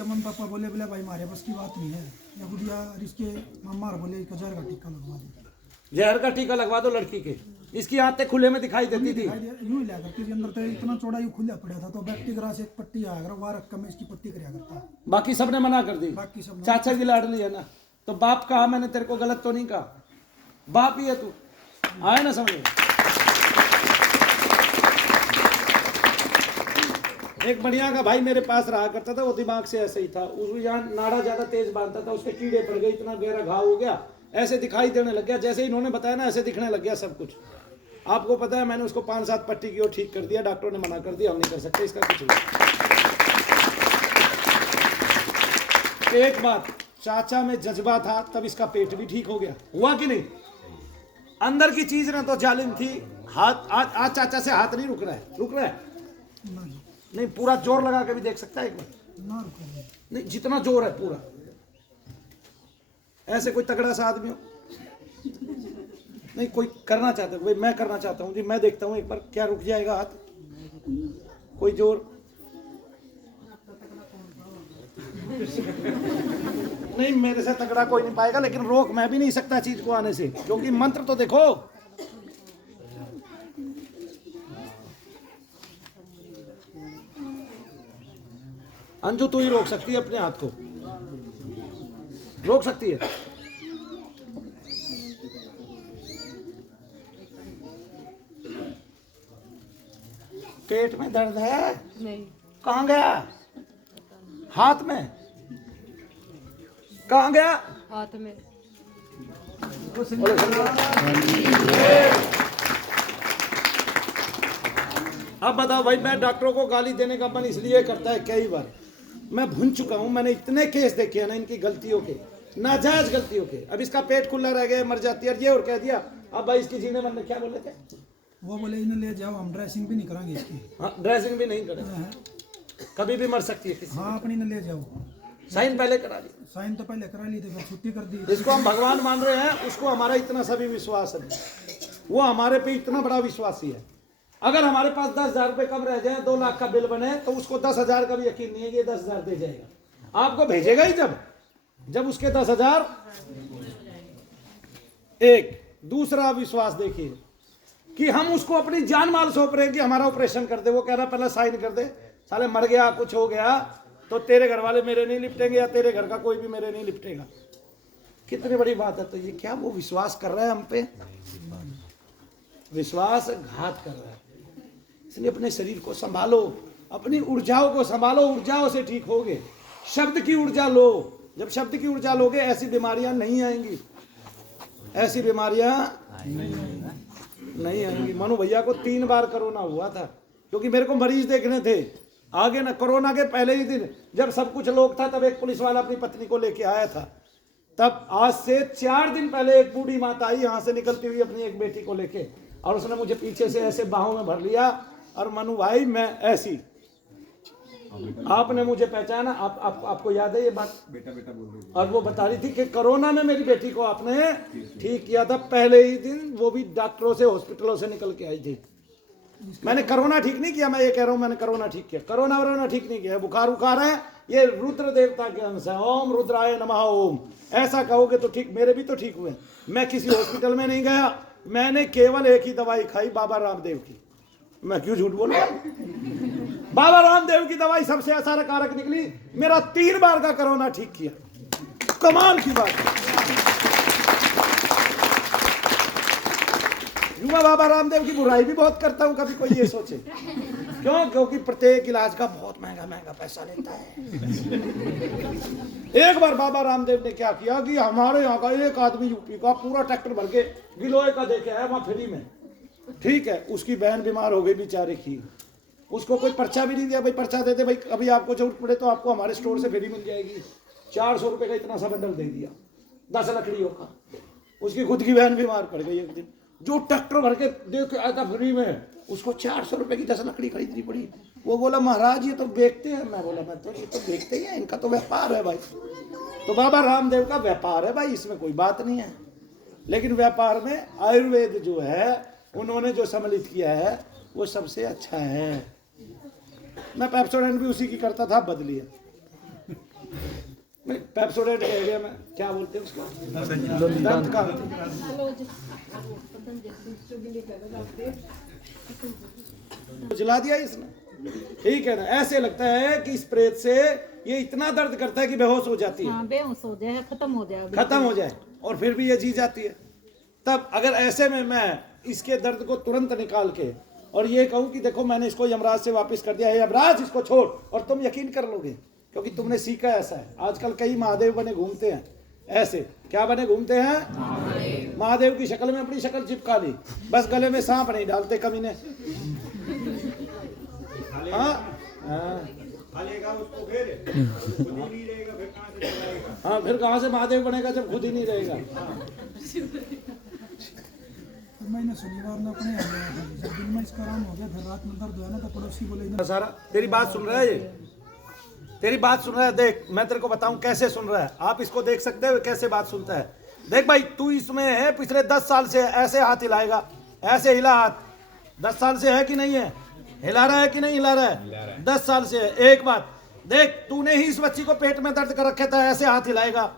इसके mummy papa बोले बोले भाई हमारे बस की बात नहीं है, या गुड़िया और इसके मम्मा बोले एक 1000 का टीका लगवा दे। जहर का टीका लगवा दो लड़की के। इसकी आंतें खुले में दिखाई देती थी। यूं ही लगा करके अंदर तो इतना चौड़ा यूं खुला पड़ा था, तो बैक्टी ग्रास एक पट्टी आया कर वहां रख में इसकी पट्टी कराया करता। बाकी सबने मना कर दी। बाकी सब चाचा की लाडली है ना, तो बाप कहा, मैंने तेरे को गलत तो नहीं कहा, बाप ही है तू, आए ना समझ। एक बढ़िया का भाई मेरे पास रहा करता था, वो दिमाग से ऐसे ही था, उसको यहाँ नाड़ा ज्यादा तेज बांधता था, उसके कीड़े पड़ गए, इतना गहरा घाव हो गया, ऐसे दिखाई देने लग गया, जैसे इन्होंने बताया ना ऐसे दिखने लग गया सब कुछ। आपको पता है मैंने उसको 5-7 पट्टी की और ठीक कर दिया, डॉक्टरों ने मना कर दिया, हम नहीं कर सकते इसका कुछ नहीं। एक बात, चाचा में जज्बा था तब इसका पेट भी ठीक हो गया, हुआ कि नहीं? अंदर की चीज ना तो जालिम थी। हाथ आज चाचा से हाथ नहीं रुक रहा है, रुक रहा है नहीं, पूरा जोर लगा के भी देख सकता है एक बार, नहीं जितना जोर है पूरा। ऐसे कोई तगड़ा सा आदमी हो, नहीं कोई करना चाहता है, भाई मैं करना चाहता हूँ जी, मैं देखता हूँ एक बार क्या रुक जाएगा हाथ, कोई जोर नहीं, मेरे से तगड़ा कोई नहीं पाएगा, लेकिन रोक मैं भी नहीं सकता चीज को आने से, क्योंकि मंत्र तो देखो। अंजू तू ही रोक सकती है अपने हाथ को, रोक सकती है। पेट में दर्द है? नहीं। कहाँ गया? हाथ में? कहाँ गया? हाथ में। अब बताओ भाई, मैं डॉक्टरों को गाली देने का मन इसलिए करता है, कई बार मैं भून चुका हूं, मैंने इतने केस देखे हैं ना इनकी गलतियों के, नाजायज गलतियों के। अब इसका पेट खुला रह गया, मर जाती है ये, और कह दिया अब भाई इसकी जीने मन में क्या बोले थे, वो बोले इन्हें ले जाओ, हम ड्रेसिंग भी नहीं कराएंगे इसकी। हाँ, ड्रेसिंग भी नहीं करें, कभी भी मर सकती है किसी। हाँ अपनी ने ले जाओ, साइन पहले करा ली, साइन तो पहले करा ली थी, फिर छुट्टी कर दी। जिसको हम भगवान मान रहे हैं उसको हमारा इतना सा भी विश्वास है, वो हमारे पे इतना बड़ा विश्वासी है। अगर हमारे पास 10,000 रुपए कम रह जाए, 2 लाख का बिल बने, तो उसको 10,000 का भी यकीन नहीं है कि ये 10,000 दे जाएगा। आपको भेजेगा ही जब उसके 10,000। एक दूसरा विश्वास देखिए कि हम उसको अपनी जान माल सौंप रहे हैं कि हमारा ऑपरेशन कर दे, वो कह रहा पहले साइन कर दे, साले मर गया कुछ हो गया तो तेरे घर वाले मेरे नहीं लिपटेंगे, या तेरे घर का कोई भी मेरे नहीं लिपटेगा। कितनी बड़ी बात है। तो ये क्या वो विश्वास कर रहा है हम पे? विश्वासघात कर रहा है। इसलिए अपने शरीर को संभालो, अपनी ऊर्जाओं को संभालो, ऊर्जाओं से ठीक होगे। शब्द की ऊर्जा लो, जब शब्द की ऊर्जा लोगे ऐसी बीमारियां नहीं आएंगी, ऐसी बीमारियां नहीं आएंगी। मनु भैया को 3 बार कोरोना हुआ था, क्योंकि मेरे को मरीज देखने थे आगे ना। कोरोना के पहले ही दिन जब सब कुछ लोग था, तब एक पुलिस वाला अपनी पत्नी को लेके आया था। तब आज से 4 दिन पहले एक बूढ़ी माता आई यहाँ से निकलती हुई अपनी एक बेटी को लेके, और उसने मुझे पीछे से ऐसे बाहों में भर लिया, और मनु भाई मैं ऐसी, आपने मुझे पहचाना, आपको याद है ये बात? बेटा बेटा बोल रही थी, और वो बता रही थी कि कोरोना में मेरी बेटी को आपने ठीक किया था पहले ही दिन, वो भी डॉक्टरों से हॉस्पिटलों से निकल के आई थी। मैंने कोरोना ठीक नहीं किया, मैं ये कह रहा हूं मैंने कोरोना ठीक किया। कोरोना ठीक नहीं किया। बुखार है, ये रुद्र देवता के अंश है। ओम रुद्राय नमः ओम, ऐसा कहोगे तो ठीक। मेरे भी तो ठीक हुए, मैं किसी हॉस्पिटल में नहीं गया, मैंने केवल एक ही दवाई खाई, बाबा रामदेव की। मैं क्यों झूठ बोलूं? बाबा रामदेव की दवाई सबसे असरकारक निकली, मेरा 3 बार का कोरोना ठीक किया। कमाल की बात है। मैं बाबा रामदेव की बुराई भी बहुत करता हूं, कभी कोई ये सोचे। क्यों? क्योंकि प्रत्येक इलाज का बहुत महंगा पैसा लेता है। एक बार बाबा रामदेव ने क्या किया कि हमारे यहाँ का एक आदमी यूपी का पूरा ट्रैक्टर भर के गिलोय का देके आया वहां फ्री में, ठीक है। उसकी बहन बीमार हो गई बेचारे की, उसको कोई पर्चा भी नहीं दिया। भाई पर्चा देते भाई, अभी आपको जरूरत पड़े तो आपको हमारे स्टोर से फ्री मिल जाएगी। 400 रुपए का इतना सा बंडल दे दिया, 10 लकड़ियों का। उसकी खुद की बहन बीमार पड़ गई एक दिन, जो ट्रैक्टर भर के दे के आया था फ्री में, उसको 400 रुपए की 10 लकड़ी खरीदनी पड़ी। वो बोला महाराज ये तो बेचते हैं। मैं बोला मैं तो ये तो बेचते ही हैं, इनका तो व्यापार है भाई। तो बाबा रामदेव का व्यापार है भाई, इसमें कोई बात नहीं है। लेकिन व्यापार में आयुर्वेद जो है, उन्होंने जो सम्मिलित किया है वो सबसे अच्छा है। मैं पेप्सोडेंट भी उसी की करता था, बदलिए पेप्सोडेंट के एरिया में क्या बोलते हैं उसको, दंत का जला दिया इसने, ठीक है ना। ऐसे लगता है कि इस प्रेत से ये इतना दर्द करता है कि बेहोश हो जाती है, बेहोश हो जाए, खत्म हो जाए, खत्म हो जाए, और फिर भी ये जी जाती है। तब अगर ऐसे में मैं इसके दर्द को तुरंत निकाल के और ये कहूँ कि देखो मैंने इसको यमराज से वापस कर दिया है, यमराज इसको छोड़, और तुम यकीन कर लोगे क्योंकि तुमने सीखा ऐसा है। आजकल कई महादेव बने घूमते हैं, ऐसे क्या बने घूमते हैं, महादेव की शक्ल में अपनी शक्ल चिपका ली, बस गले में सांप नहीं डालते कमीने। हाँ, फिर कहाँ से महादेव बनेगा जब खुद ही नहीं रहेगा। मैंने शनिवार में अपने आ गया था, जब दिन में इसका आराम हो गया, फिर रात में दर्द हुआ ना तो पड़ोसी बोले इधर सारा तेरी बात सुन रहा है, ये तेरी बात सुन रहा है। देख मैं तेरे को बताऊं कैसे सुन रहा है, आप इसको देख सकते हो कैसे बात सुनता है। देख भाई तू इसमें है पिछले 10 साल से ऐसे हाथ हिलाएगा, ऐसे हिला हाथ, 10 साल से है कि नहीं है, हिला रहा है कि नहीं हिला रहा है, 10 साल से है। एक बात देख, तूने ही इस बच्ची को पेट में दर्द कर रखा था, ऐसे हाथ हिलाएगा,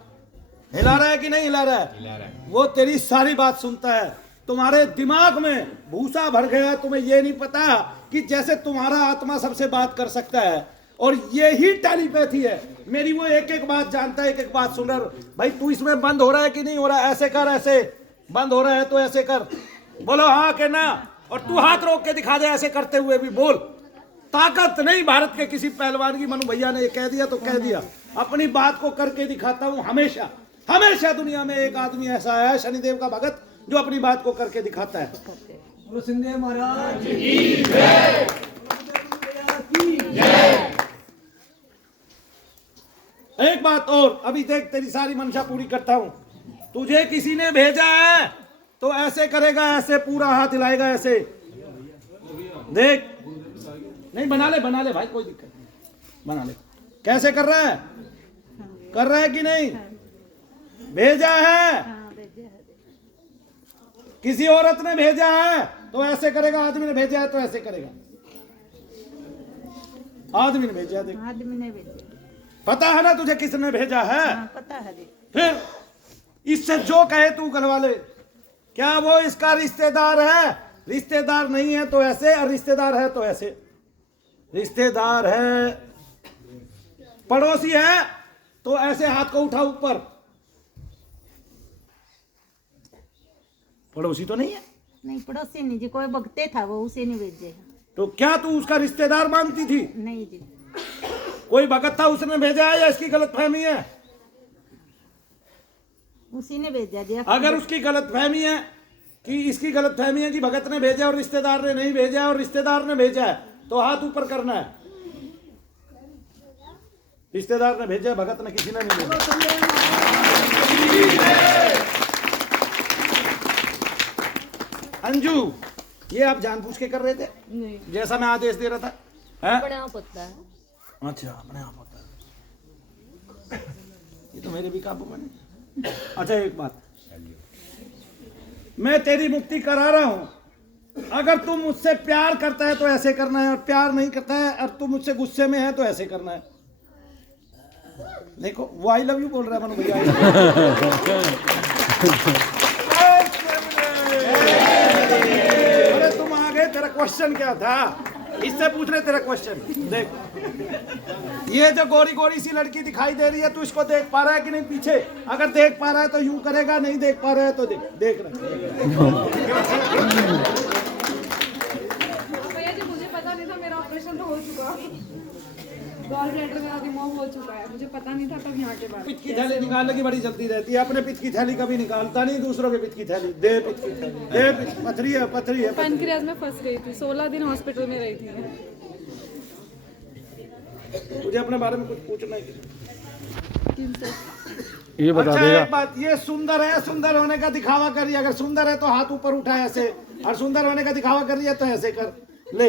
हिला रहा है कि नहीं हिला रहा है, वो तेरी सारी बात सुनता है। तुम्हारे दिमाग में भूसा भर गया, तुम्हें ये नहीं पता कि जैसे तुम्हारा आत्मा सबसे बात कर सकता है, और ये ही टेलीपैथी है। मेरी वो एक एक बात जानता है, एक एक बात सुन रहा है। भाई तू इसमें बंद हो रहा है कि नहीं हो रहा है, ऐसे कर, ऐसे बंद हो रहा है तो ऐसे कर, बोलो हाँ के ना, और तू हाथ रोक के दिखा दे ऐसे करते हुए भी बोल। ताकत नहीं भारत के किसी पहलवान की, मनु भैया ने ये कह दिया तो कह दिया, अपनी बात को करके दिखाता हूं। हमेशा हमेशा दुनिया में एक आदमी ऐसा है, शनिदेव का भगत, जो अपनी बात को करके दिखाता है। सिंधे महाराज एक बात और, अभी देख तेरी सारी मंशा पूरी करता हूं। तुझे किसी ने भेजा है तो ऐसे करेगा, ऐसे पूरा हाथ हिलाएगा, ऐसे देख। नहीं बना ले भाई, कोई दिक्कत नहीं, बना ले। कैसे कर रहा है, कर रहा है कि नहीं, भेजा है, किसी औरत ने भेजा है तो ऐसे करेगा, आदमी ने भेजा है तो ऐसे करेगा, आदमी ने भेजा है, देख आदमी ने भेजा, पता है ना तुझे किसने भेजा है, पता है। फिर इससे जो कहे तू करवा ले। क्या वो इसका रिश्तेदार है, रिश्तेदार नहीं है तो ऐसे, और रिश्तेदार है तो ऐसे, रिश्तेदार है, पड़ोसी है तो ऐसे हाथ को उठा ऊपर, पड़ोसी तो नहीं है, नहीं पड़ोसी नहीं जी, कोई भगते था वो, उसे नहीं भेजे। तो क्या तू उसका रिश्तेदार मानती थी, नहीं जी, कोई भगत था उसने भेजा है या इसकी गलतफहमी है, उसी ने भेजा जी। अगर उसकी गलतफहमी है कि इसकी गलतफहमी है कि भगत ने भेजा और रिश्तेदार ने नहीं भेजा, और रिश्तेदार ने भेजा है तो हाथ ऊपर करना है। रिश्तेदार ने भेजा, भगत ने किसी ने नहीं भेजा। अंजू ये आप जानबूझ के कर रहे थे, नहीं, जैसा मैं आदेश दे रहा था, हैं? अपने आप होता है। अच्छा अपने आप होता है, ये तो मेरे भी काबू में नहीं। अच्छा एक बात, मैं तेरी मुक्ति करा रहा हूं, अगर तुम मुझसे प्यार करता है तो ऐसे करना है, और प्यार नहीं करता है और तुम मुझसे गुस्से में है तो ऐसे करना है। देखो वो आई लव यू बोल रहा है मनु भैया। अरे तुम आ गए, तेरा क्वेश्चन क्या था, इससे पूछ रहे तेरा क्वेश्चन। देख ये जो गोरी गोरी सी लड़की दिखाई दे रही है, तू इसको देख पा रहा है कि नहीं पीछे, अगर देख पा रहा है तो यूं करेगा, नहीं देख पा रहा है तो देख रहा भैया जी मुझे पता नहीं था, मेरा ऑपरेशन तो हो चुका, गॉल ब्लैडर मेरा रिमूव हो चुका है, मुझे पता नहीं था तब यहाँ के बाद। पिच की थैली निकालने की बड़ी जल्दी रहती है, अपने पिच की थैली कभी निकालता नहीं, दूसरों के पिच की थैली दे, पिच की थैली दे, पथरी है पथरी है। पैनक्रियाज में फंस गई थी, 16 दिन हॉस्पिटल में रही थी। मुझे अपने बारे में कुछ पूछना है, ये बता अच्छा, देगा। एक बात, ये सुंदर है, सुंदर होने का दिखावा कर रही है, अगर सुंदर है तो हाथ ऊपर उठा ऐसे, और सुंदर होने का दिखावा कर रही है तो ऐसे कर ले।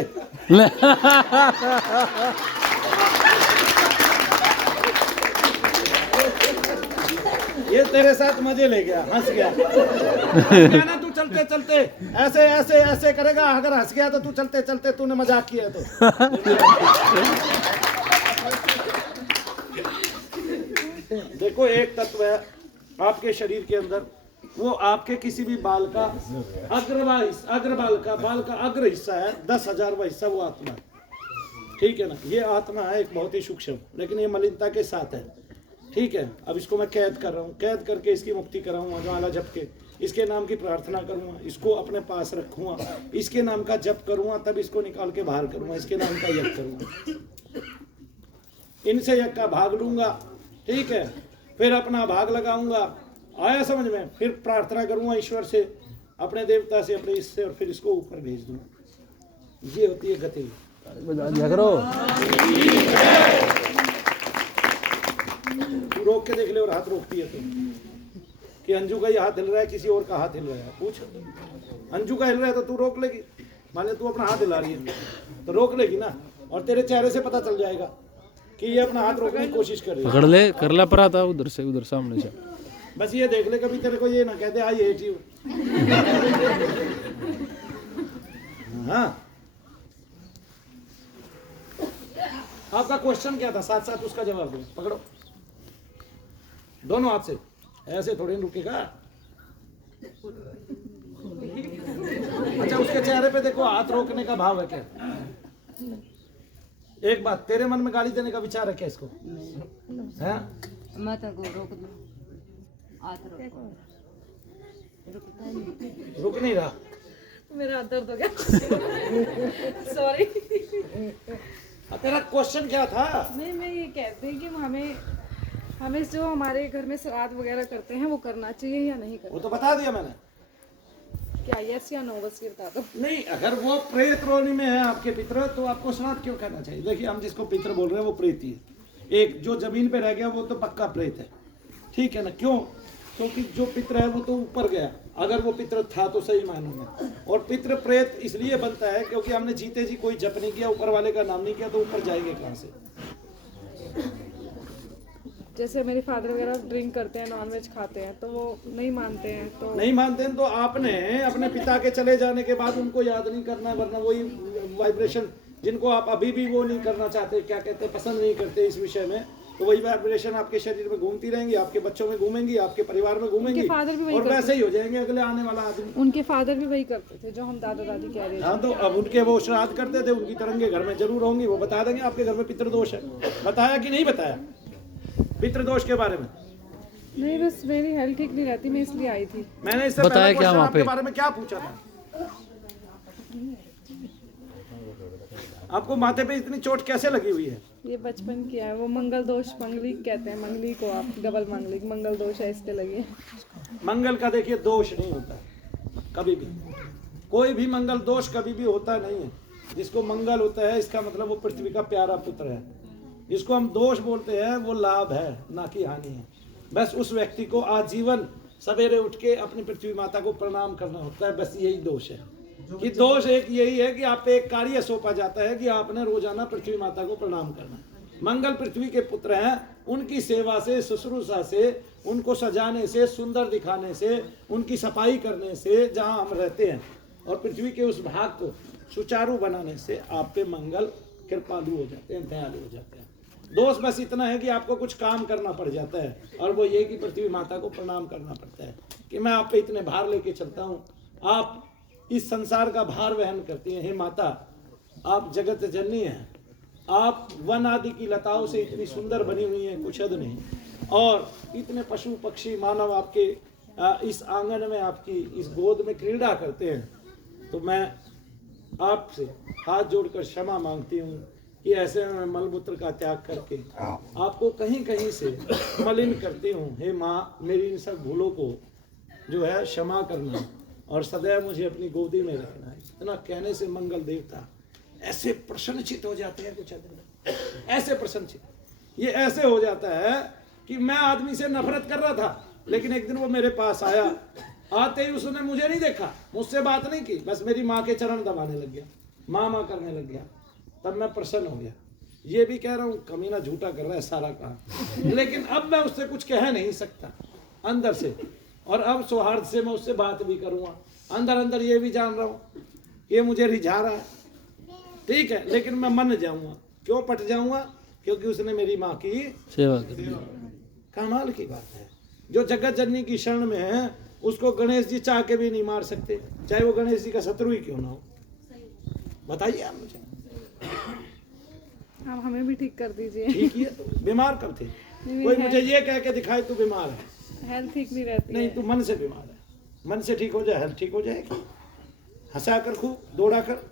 ये तेरे साथ मजे ले गया, हंस गया, ना तू चलते चलते ऐसे ऐसे ऐसे करेगा, अगर हंस गया तो तू चलते चलते तूने मजाक किया तो। देखो एक तत्व है आपके शरीर के अंदर, वो आपके किसी भी बाल का अग्रबाल का बाल का अग्र हिस्सा है, 10,000वां हिस्सा वो आत्मा है। ठीक है ना, ये आत्मा है एक बहुत ही सूक्ष्म, लेकिन ये मलिनता के साथ है। ठीक है, अब इसको मैं कैद कर रहा हूँ, कैद करके इसकी मुक्ति कराऊंगा, ज्वाला जप के इसके नाम की प्रार्थना करूंगा, इसको अपने पास रखूंगा, इसके नाम का जप करूंगा, तब इसको निकाल के बाहर करूंगा, इसके नाम का यज्ञ करूंगा, इनसे यज्ञ का भाग लूंगा। ठीक है, फिर अपना भाग लगाऊंगा, आया समझ में, फिर प्रार्थना करूंगा ईश्वर से, अपने देवता से, अपने इससे, और फिर इसको ऊपर भेज दूंगा। ये होती है गति। तू रोक के देख ले, और हाथ रोकती है तो कि अंजू का ये हाथ हिल रहा है, किसी और का हाथ हिल रहा है, पूछ। अंजू का हिल रहा है तो तू रोक लेगी, मान ले तू अपना हाथ हिला रही है तो रोक लेगी ना, और तेरे चेहरे से पता चल जाएगा कि ये अपना हाथ रोकने की कोशिश कर रही है। पकड़ ले, कर ला परा था उधर से, उधर सामने से। बस ये देख ले, कभी तेरे को ये ना कहते आई हेट यू। हाँ, आपका क्वेश्चन क्या था, साथ साथ उसका जवाब दो। पकड़ो दोनों हाथ से, ऐसे थोड़ी रुकेगा। अच्छा, उसके चेहरे पे देखो, हाथ रोकने का भाव है क्या? एक बात, तेरे मन में गाली देने का विचार है क्या इसको? है? मैं तो को रोक दूं, हाथ रोको, रुक नहीं रहा। मेरा हाथ दर्द हो गया। सॉरी। तेरा क्वेश्चन क्या था? नहीं, मैं ये कहती हूँ कि हमें जो हमारे घर में श्राद्ध वगैरह करते हैं वो करना चाहिए या नहीं करना? वो तो बता दिया मैंने। क्या यस या नो, बस ये बता दो। नहीं, अगर वो प्रेत रोनी में है आपके पितर, तो आपको श्राद्ध क्यों करना चाहिए? देखिए, हम जिसको पितर बोल रहे हैं वो प्रेत ही है। एक जो जमीन पे रह गया वो तो पक्का प्रेत है। ठीक है ना, क्यों? क्योंकि जो पितर है वो तो ऊपर गया, अगर वो पितर था तो सही मायनों में। और पितर प्रेत इसलिए बनता है क्योंकि हमने जीते जी कोई जप नहीं किया, ऊपर वाले का नाम नहीं किया, तो ऊपर जाएंगे कहाँ से? जैसे मेरे फादर वगैरह ड्रिंक करते हैं, नॉनवेज खाते हैं, तो वो नहीं मानते हैं, तो नहीं मानते हैं तो आपने अपने पिता के चले जाने के बाद उनको याद नहीं करना, वरना वही वाइब्रेशन जिनको आप अभी भी वो नहीं करना चाहते, क्या कहते हैं, पसंद नहीं करते इस विषय में, तो वही वाइब्रेशन आपके शरीर में घूमती रहेंगी, आपके बच्चों में घूमेंगी, आपके परिवार में घूमेंगी, फादर भी वही और वैसे ही हो जाएंगे अगले आने वाला आदमी। उनके फादर भी वही करते थे जो हम दादा दादी कह रहे थे। हाँ, तो अब उनके वो श्राद्ध करते थे, उनकी तरंगे घर में जरूर होंगी, वो बता देंगे आपके घर में पितृदोष है। बताया कि नहीं बताया पितृदोष के बारे में? नहीं, बस मेरी हेल्थ ठीक नहीं रहती, मैं इसलिए आई थी। मैंने इससे बताया पहले क्या वहाँ आपके पे? बारे में क्या पूछा था? आपको माथे पे इतनी चोट कैसे लगी हुई है? ये बचपन की है, वो मंगल दोष, मंगलिक कहते हैं, मंगली को आप डबल मंगलिक, मंगल दोष है, इसके लगी है। मंगल का देखिए दोष नहीं होता कभी भी, कोई भी मंगल दोष कभी भी होता नहीं है। जिसको मंगल होता है इसका मतलब वो पृथ्वी का प्यारा पुत्र है। जिसको हम दोष बोलते हैं वो लाभ है, ना कि हानि है। बस उस व्यक्ति को आजीवन सवेरे उठ के अपनी पृथ्वी माता को प्रणाम करना होता है, बस यही दोष है। कि दोष एक यही है कि आप पे एक कार्य सौंपा जाता है कि आपने रोजाना पृथ्वी माता को प्रणाम करना। मंगल पृथ्वी के पुत्र हैं, उनकी सेवा से, शुश्रूषा से, उनको सजाने से, सुंदर दिखाने से, उनकी सफाई करने से, जहां हम रहते हैं और पृथ्वी के उस भाग को सुचारू बनाने से आप पे मंगल कृपालु हो जाते हैं, दयालु हो जाते हैं। दोष बस इतना है कि आपको कुछ काम करना पड़ जाता है, और वो ये कि पृथ्वी माता को प्रणाम करना पड़ता है कि मैं आप पे इतने भार लेके चलता हूँ, आप इस संसार का भार वहन करती हैं। हे माता, आप जगत जननी हैं, आप वन आदि की लताओं से इतनी सुंदर बनी हुई हैं, कुछ हद नहीं, और इतने पशु पक्षी मानव आपके इस आंगन में, आपकी इस गोद में क्रीड़ा करते हैं। तो मैं आपसे हाथ जोड़कर क्षमा मांगती हूँ कि ऐसे में मलमूत्र का त्याग करके आपको कहीं कहीं से मलिन करती हूँ। हे माँ, मेरी इन सब भूलों को जो है क्षमा करना, और सदैव मुझे अपनी गोदी में रखना है। इतना कहने से मंगल देवता ऐसे प्रसन्नचित हो जाते हैं, कुछ ऐसे प्रसन्नचित, ये ऐसे हो जाता है कि मैं आदमी से नफरत कर रहा था, लेकिन एक दिन वो मेरे पास आया, आते ही उसने मुझे नहीं देखा, मुझसे बात नहीं की, बस मेरी माँ के चरण दबाने लग गया, माँ माँ करने लग गया, तब मैं प्रसन्न हो गया। ये भी कह रहा हूँ कमीना झूठा कर रहा है सारा काम, लेकिन अब मैं उससे कुछ कह नहीं सकता अंदर से, और अब सौहार्द से मैं उससे बात भी करूँगा। अंदर अंदर ये भी जान रहा हूँ ये मुझे रिझा रहा है, ठीक है, लेकिन मैं मन जाऊँगा। क्यों पट जाऊँगा? क्योंकि उसने मेरी माँ की सेवा कर। कमाल की बात है। जो जगत जननी की शरण में है उसको गणेश जी चाह के भी नहीं मार सकते, चाहे वो गणेश जी का शत्रु ही क्यों ना हो। बताइए आप मुझे। आप हमें भी ठीक कर दीजिए। ठीक है, तो बीमार कब थे? कोई मुझे ये कह के दिखाए तू बीमार है। हेल्थ ठीक नहीं रहती नहीं, है। तू मन से बीमार है। मन से ठीक हो जाए, हेल्थ ठीक हो जाएगी। हंसा कर खूब, दौड़ा कर,